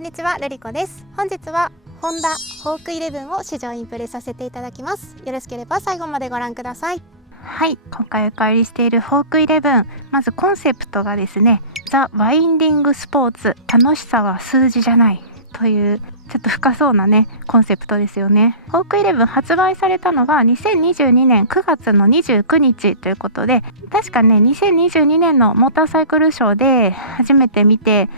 んにちは、ルリコです。本日はホンダホークイレブンを試乗インプレさせていただきます。よろしければ最後までご覧ください。はい、今回お借りしているホークイレブン、まずコンセプトがですね、ザ・ワインディングスポーツ、楽しさは数字じゃないというちょっと深そうなねコンセプトですよね。ホークイレブン発売されたのが2022年9月の29日ということで、確かね2022年のモーターサイクルショーで初めて見て、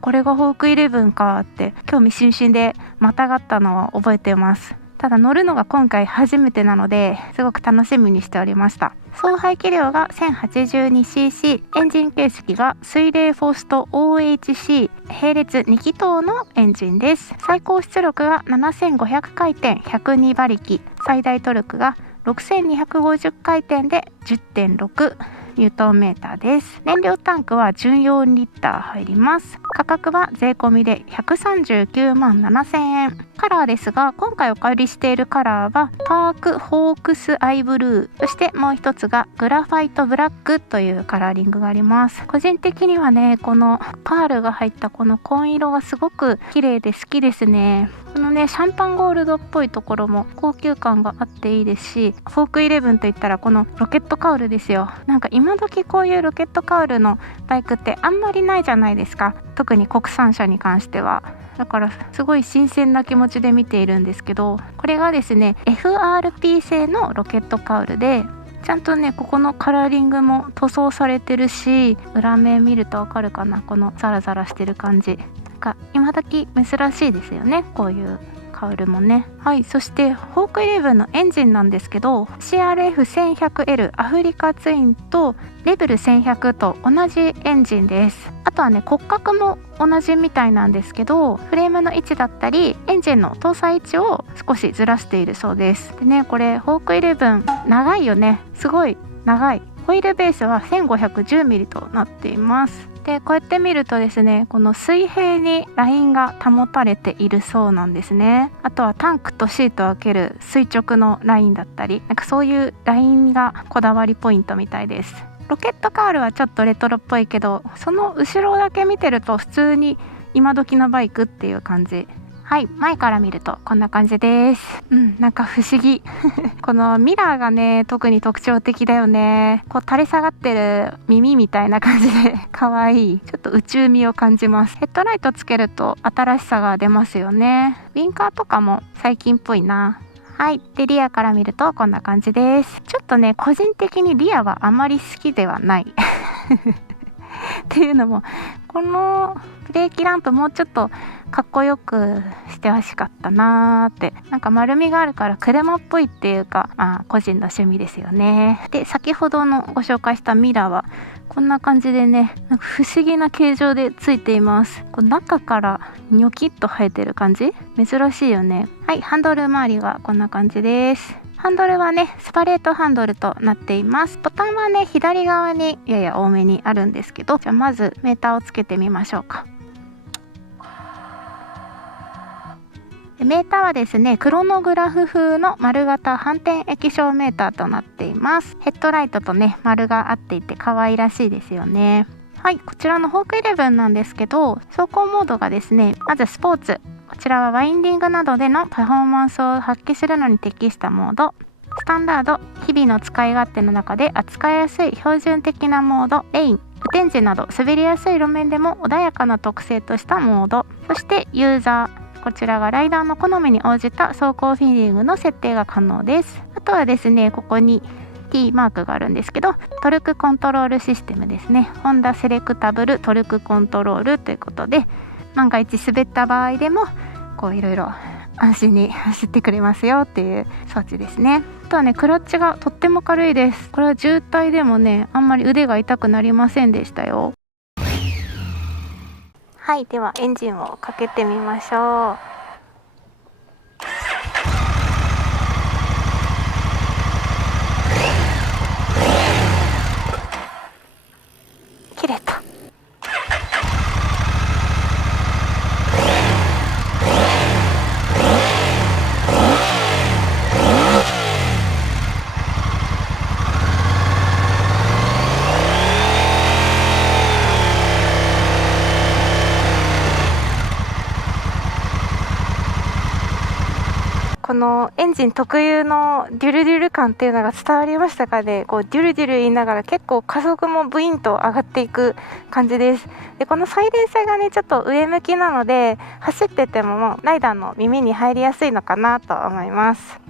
これがホークイレブンかって興味津々でまたがったのを覚えています。ただ乗るのが今回初めてなのですごく楽しみにしておりました。総排気量が 1082cc、 エンジン形式が水冷フォースト OHC 並列2気筒のエンジンです。最高出力が7500回転102馬力、最大トルクが6250回転で 10.6ニュートンメーターです。燃料タンクは14リッター入ります。価格は税込みで139万7000円。カラーですが、今回お借りしているカラーはパークホークスアイブルー、そしてもう一つがグラファイトブラックというカラーリングがあります。個人的にはね、このパールが入ったこの紺色がすごく綺麗で好きですね。このねシャンパンゴールドっぽいところも高級感があっていいですし、ホークイレブンといったらこのロケットカウルですよ。なんか今時こういうロケットカウルのバイクってあんまりないじゃないですか、特に国産車に関しては。だからすごい新鮮な気持ちで見ているんですけど、これがですね FRP 製のロケットカウルで、ちゃんとねここのカラーリングも塗装されてるし、裏面見るとわかるかな、このザラザラしてる感じ、なんか今時珍しいですよね、こういうカウルもね。はい、そしてホークイレブンのエンジンなんですけど、 CRF1100L アフリカツインとレベル1100と同じエンジンです。あとはね骨格も同じみたいなんですけど、フレームの位置だったりエンジンの搭載位置を少しずらしているそうです。でね、これホークイレブン長いよね、すごい長い。ホイールベースは 1510mm となっています。でこうやって見るとですね、この水平にラインが保たれているそうなんですね。あとはタンクとシートを分ける垂直のラインだったり、なんかそういうラインがこだわりポイントみたいです。ロケットカールはちょっとレトロっぽいけど、その後ろだけ見てると普通に今時のバイクっていう感じ。はい、前から見るとこんな感じです。なんか不思議このミラーがね特に特徴的だよね。こう垂れ下がってる耳みたいな感じで可愛い、ちょっと宇宙味を感じます。ヘッドライトつけると新しさが出ますよね。ウィンカーとかも最近っぽいな。はい、でリアから見るとこんな感じです。ちょっとね個人的にリアはあまり好きではないっていうのも、このブレーキランプもうちょっとかっこよくしてほしかったなーって。なんか丸みがあるから車っぽいっていうか、個人の趣味ですよね。で先ほどのご紹介したミラーはこんな感じでね、なんか不思議な形状でついています。こう中からニョキッと生えてる感じ、珍しいよね。はい、ハンドル周りはこんな感じです。ハンドルはねスパレートハンドルとなっています。ボタンはね左側にやや多めにあるんですけど、じゃあまずメーターをつけてみましょうか。メーターはですねクロノグラフ風の丸型反転液晶メーターとなっています。ヘッドライトとね丸が合っていて可愛らしいですよね。はい、こちらのホークイレブンなんですけど、走行モードがですね、まずスポーツ、こちらはワインディングなどでのパフォーマンスを発揮するのに適したモード。スタンダード、日々の使い勝手の中で扱いやすい標準的なモード。レイン、雨天時など滑りやすい路面でも穏やかな特性としたモード。そしてユーザー、こちらがライダーの好みに応じた走行フィーリングの設定が可能です。あとはですね、ここに T マークがあるんですけど、トルクコントロールシステムですね。ホンダセレクタブルトルクコントロールということで、万が一滑った場合でもこういろいろ安心に走ってくれますよっていう装置ですね。あとはねクラッチがとっても軽いです。これは渋滞でもねあんまり腕が痛くなりませんでしたよ。はい、ではエンジンをかけてみましょう。切れた。エンジン特有のデュルデュル感っていうのが伝わりましたかね。こうデュルデュル言いながら結構加速もブインと上がっていく感じです。でこのサイレン性がねちょっと上向きなので、走っててもライダーの耳に入りやすいのかなと思います。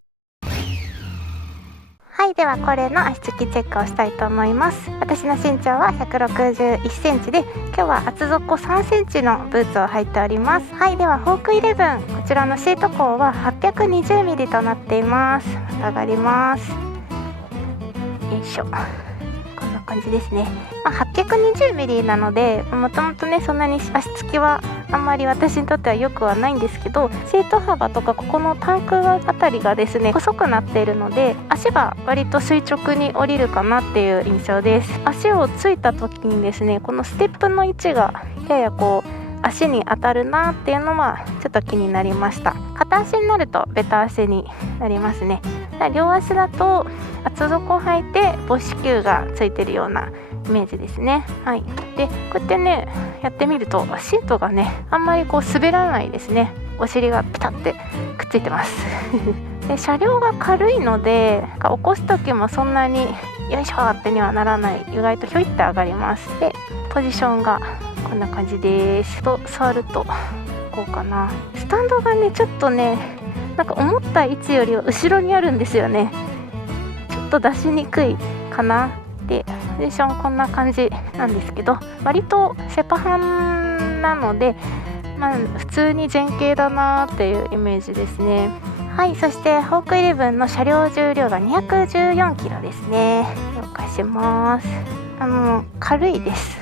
はい、ではこれの足つきチェックをしたいと思います。私の身長は161センチで、今日は厚底3センチのブーツを履いております。はい、ではホークイレブン、こちらのシート高は 820mm となっています。上がります。よいしょ、こんな感じですね。820mm なので、もともとねそんなに足つきはあんまり私にとっては良くはないんですけど、シート幅とかここのタンクあたりがですね細くなっているので、足は割と垂直に降りるかなっていう印象です。足をついた時にですね、このステップの位置がややこう足に当たるなっていうのはちょっと気になりました。片足になるとベタ足になりますね。両足だと厚底を履いて母子球がついてるようなイメージですね。はい、でこうやってねやってみるとシートがねあんまりこう滑らないですね。お尻がピタってくっついてますで車両が軽いので起こす時もそんなによいしょってにはならない、意外とひょいって上がります。でポジションがこんな感じです。と座るとこうかな。スタンドがねちょっとねなんか思った位置よりは後ろにあるんですよね。ちょっと出しにくいかな。でポジションこんな感じなんですけど、割とセパハンなので、普通に前傾だなっていうイメージですね。はい、そしてホークイレブンの車両重量が 214kg ですね。了解します。軽いです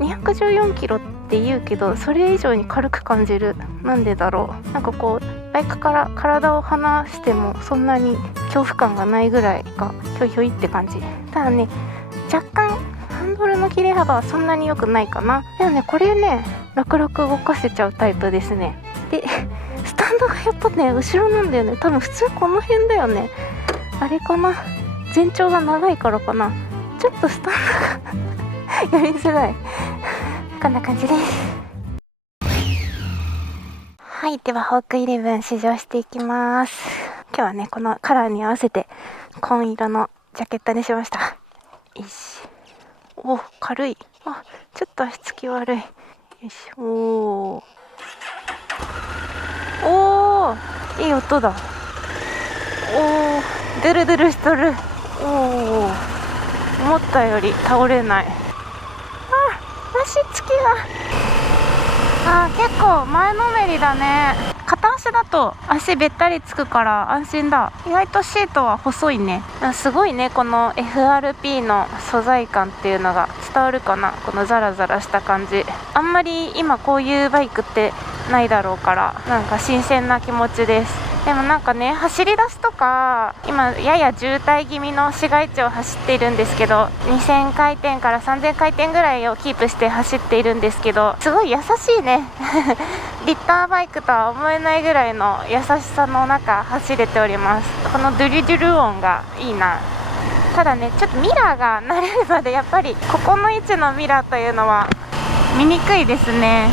214kgって言うけど、それ以上に軽く感じる。なんでだろう。なんかこうバイクから体を離してもそんなに恐怖感がないぐらいがひょいひょいって感じ。ただね若干ハンドルの切れ幅はそんなに良くないかな。でもねこれね楽々動かせちゃうタイプですね。でスタンドがやっぱね後ろなんだよね。多分普通この辺だよね。あれかな、全長が長いからかな。ちょっとスタンドがやりづらいこんな感じです。はい、ではホークイレブン試乗していきます。今日はねこのカラーに合わせて紺色のジャケットにしました。よし、お軽い。ちょっと足つき悪い。よし、おいい音だ。ドゥルドゥルしとる。思ったより倒れない。足つきが結構前のめりだね。片足だと足べったりつくから安心だ。意外とシートは細いね。すごいね、この FRP の素材感っていうのが伝わるかな。このザラザラした感じ、あんまり今こういうバイクってないだろうから、なんか新鮮な気持ちです。でもなんかね走り出すとか今やや渋滞気味の市街地を走っているんですけど、2000回転から3000回転ぐらいをキープして走っているんですけど、すごい優しいねリッターバイクとは思えないぐらいの優しさの中走れております。このドゥルドゥル音がいいな。ただねちょっとミラーが慣れるまでやっぱりここの位置のミラーというのは見にくいですね。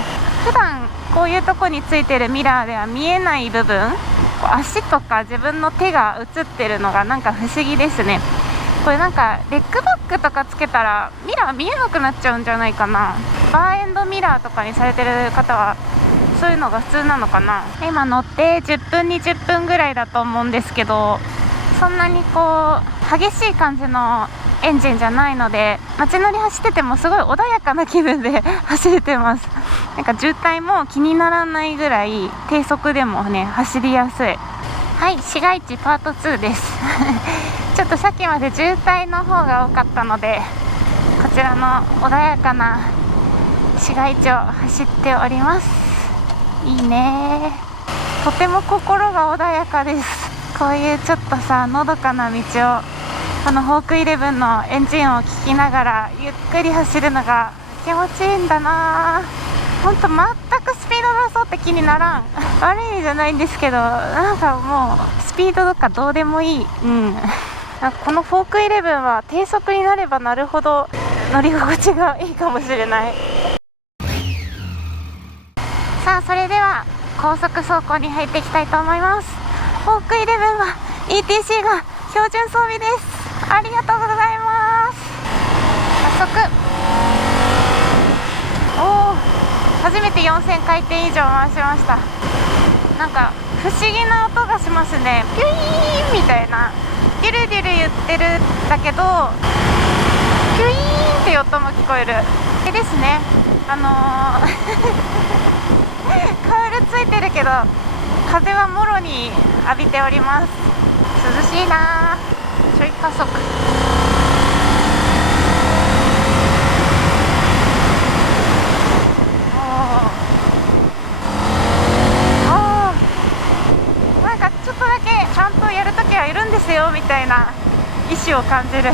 普段こういうとこについてるミラーでは見えない部分、足とか自分の手が映ってるのがなんか不思議ですね。これなんかレッグバックとかつけたらミラー見えなくなっちゃうんじゃないかな。バーエンドミラーとかにされてる方はそういうのが普通なのかな。今乗って10分20分ぐらいだと思うんですけど、そんなにこう激しい感じのエンジンじゃないので、街乗り走っててもすごい穏やかな気分で走れてます。なんか渋滞も気にならないぐらい低速でもね走りやすい。はい、市街地パート2ですちょっとさっきまで渋滞の方が多かったので、こちらの穏やかな市街地を走っております。いいね、とても心が穏やかです。こういうちょっとさのどかな道をこのホークイレブンのエンジンを聞きながらゆっくり走るのが気持ちいいんだな。ほんと全くスピード出そうって気にならん悪い意味じゃないんですけど、なんかもうスピードとかどうでもいい。このフォークイレブンは低速になればなるほど乗り心地がいいかもしれない。さあそれでは高速走行に入っていきたいと思います。ホークイレブンは ETC が標準装備です。ありがとうございます。早速、初めて4000回転以上回しました。なんか不思議な音がしますね。ピュイーンみたいな、デュルデュル言ってるんだけどピュイーンっていう音も聞こえる。でですね、カウルついてるけど風はもろに浴びております。涼しいな。ちょい加速。なんかちょっとだけちゃんとやるときはいるんですよみたいな意志を感じる。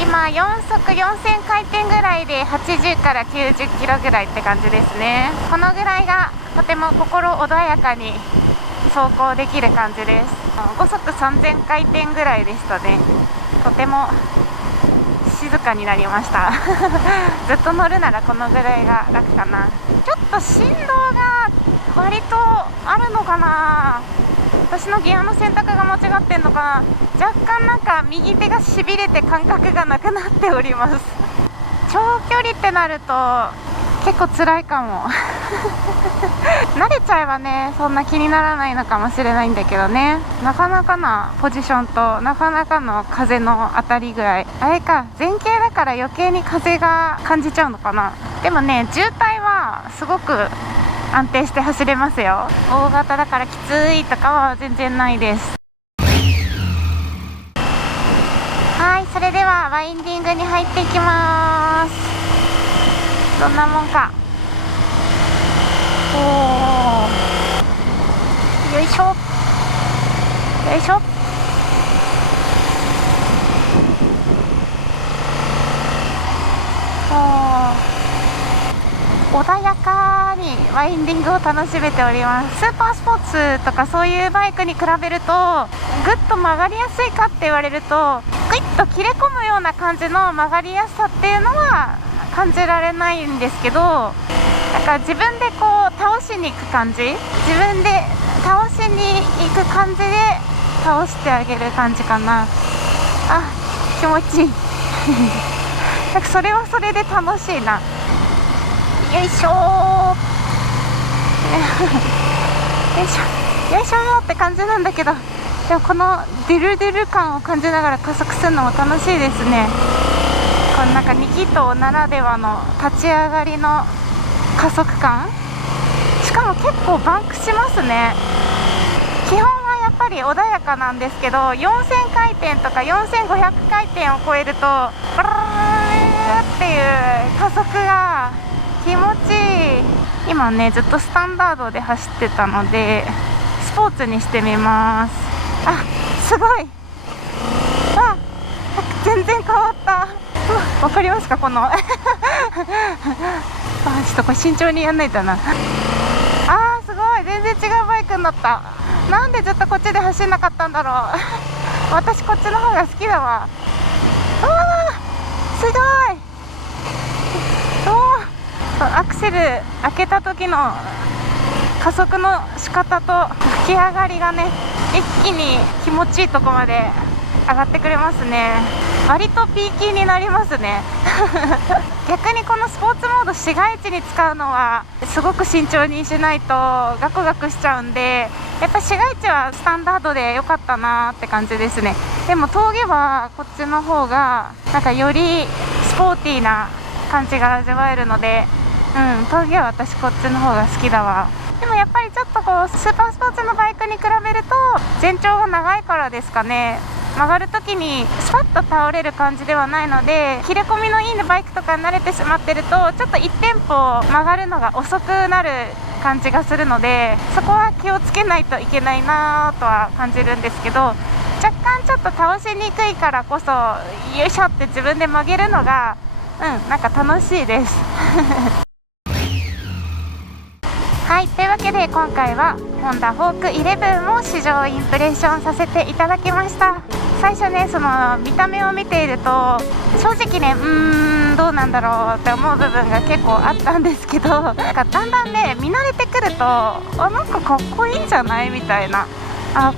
今4速4000回転ぐらいで80から90キロぐらいって感じですね。このぐらいがとても心穏やかに走行できる感じです。5速3000回転ぐらいですとね、とても静かになりましたずっと乗るならこのぐらいが楽かな。ちょっと振動が割とあるのかな。私のギアの選択が間違ってんのかな。若干なんか右手がしびれて感覚がなくなっております。長距離ってなると結構辛いかも慣れちゃえばねそんな気にならないのかもしれないんだけどね。なかなかなポジションとなかなかの風の当たりぐらい。あれか、前傾だから余計に風が感じちゃうのかな。でもね、渋滞はすごく安定して走れますよ。大型だからきついとかは全然ないです。はい、それではワインディングに入っていきます。どんなもんか。よいしょよいしょ。穏やかにワインディングを楽しめております。スーパースポーツとかそういうバイクに比べるとぐっと曲がりやすいかって言われるとグイッと切れ込むような感じの曲がりやすさっていうのは感じられないんですけど、なんか自分でこう倒しに行く感じ、自分で倒しに行く感じで倒してあげる感じかな。あ、気持ちいいなんかそれはそれで楽しいな。よいしょよいしょよいしょって感じなんだけど、でもこのデルデル感を感じながら加速するのも楽しいですね。このなんか2気筒ならではの立ち上がりの加速感、しかも結構バンクしますね。基本はやっぱり穏やかなんですけど、4000回転とか4500回転を超えるとバーっていう加速が気持ちいい。今ねずっとスタンダードで走ってたのでスポーツにしてみます。あ、すごい。あ、全然変わった。わかりますかこのあ、ちょっとこれ慎重にやんないとな。あー、すごい、全然違うバイクになった。なんでずっとこっちで走んなかったんだろう私こっちの方が好きだわ。あー、すごい。アクセル開けた時の加速の仕方と吹き上がりがね、一気に気持ちいいとこまで上がってくれますね。割とピーキーになりますね逆にこのスポーツモード市街地に使うのはすごく慎重にしないとガクガクしちゃうんで、やっぱ市街地はスタンダードで良かったなって感じですね。でも峠はこっちの方がなんかよりスポーティーな感じが味わえるので、峠は私こっちの方が好きだわ。でもやっぱりちょっとこうスーパースポーツのバイクに比べると全長が長いからですかね、曲がるときにスパッと倒れる感じではないので、切れ込みのいいバイクとかに慣れてしまってるとちょっと1テンポ曲がるのが遅くなる感じがするので、そこは気をつけないといけないなとは感じるんですけど、若干ちょっと倒しにくいからこそよいしょって自分で曲げるのがなんか楽しいですはい、というわけで今回はホンダホーク11を試乗インプレッションさせていただきました。最初ね、その見た目を見ていると正直ねどうなんだろうって思う部分が結構あったんですけど、なんかだんだんね見慣れてくるとなんかかっこいいんじゃないみたいな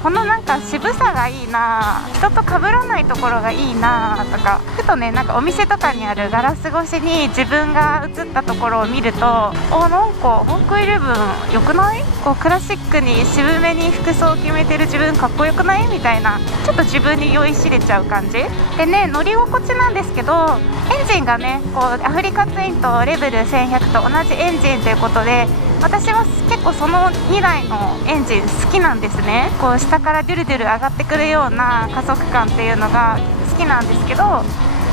このなんか渋さがいいな、人と被らないところがいいなとか、ふとね、なんかお店とかにあるガラス越しに自分が映ったところを見ると、なんかホークイレブン良くない？こうクラシックに渋めに服装を決めてる自分かっこよくない？みたいな、ちょっと自分に酔いしれちゃう感じでね、乗り心地なんですけど、エンジンがね、こうアフリカツインとレベル1100と同じエンジンということで、私は結構その2台のエンジン好きなんですね。こう下からデュルデュル上がってくるような加速感っていうのが好きなんですけど、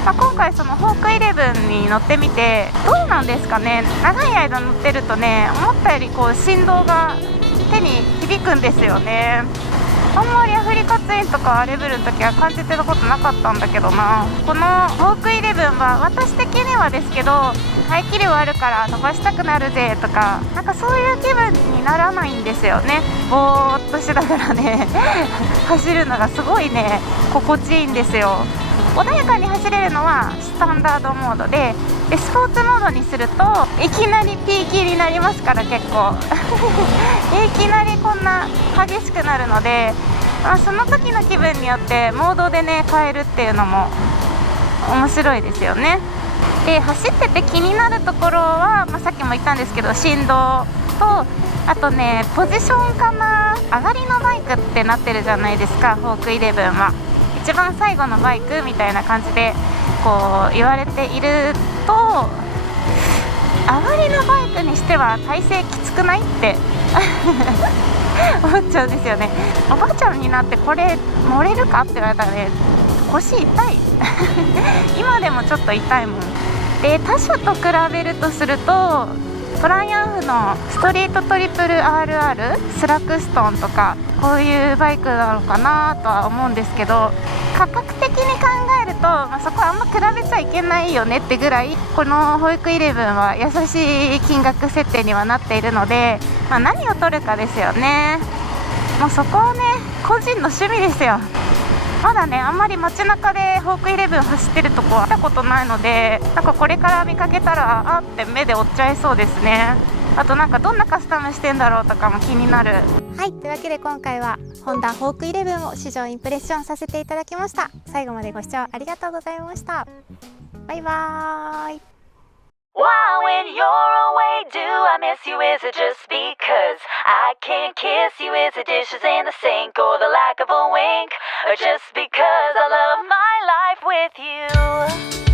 今回そのホークイレブンに乗ってみてどうなんですかね。長い間乗ってるとね、思ったよりこう振動が手に響くんですよね。あんまりアフリカツインとかレベルの時は感じてたことなかったんだけどな。このホークイレブンは私的にはですけど、排気量あるから飛ばしたくなるぜとか、なんかそういう気分にならないんですよね。ぼーっとしながらね走るのがすごいね、心地いいんですよ。穏やかに走れるのはスタンダードモードで、スポーツモードにするといきなりピーキーになりますから、結構いきなりこんな激しくなるので、その時の気分によってモードでね変えるっていうのも面白いですよね。で、走ってて気になるところは、さっきも言ったんですけど、振動と、あとねポジションかな。上がりのバイクってなってるじゃないですか、ホークイレブンは。一番最後のバイクみたいな感じでこう言われていると、上がりのバイクにしては体勢きつくないって思っちゃうんですよね。おばあちゃんになってこれ乗れるかって言われたらね、腰痛い今でもちょっと痛いもんで、他社と比べるとするとトライアンフのストリートトリプル RR スラクストンとか、こういうバイクなのかなとは思うんですけど、価格的に考えると、そこはあんま比べちゃいけないよねってぐらい、このホークイレブンは優しい金額設定にはなっているので、何を取るかですよね。もうそこはね、個人の趣味ですよ。まだね、あんまり街中でホークイレブン走ってるとこは見たことないので、なんかこれから見かけたらって目で追っちゃいそうですね。あとなんかどんなカスタムしてんだろうとかも気になる。はい、というわけで今回はホンダホークイレブンを試乗インプレッションさせていただきました。最後までご視聴ありがとうございました。バイバーイ。Why when you're away do I miss you? Is it just because I can't kiss you? Is it dishes in the sink or the lack of a wink? Or just because I love my life with you?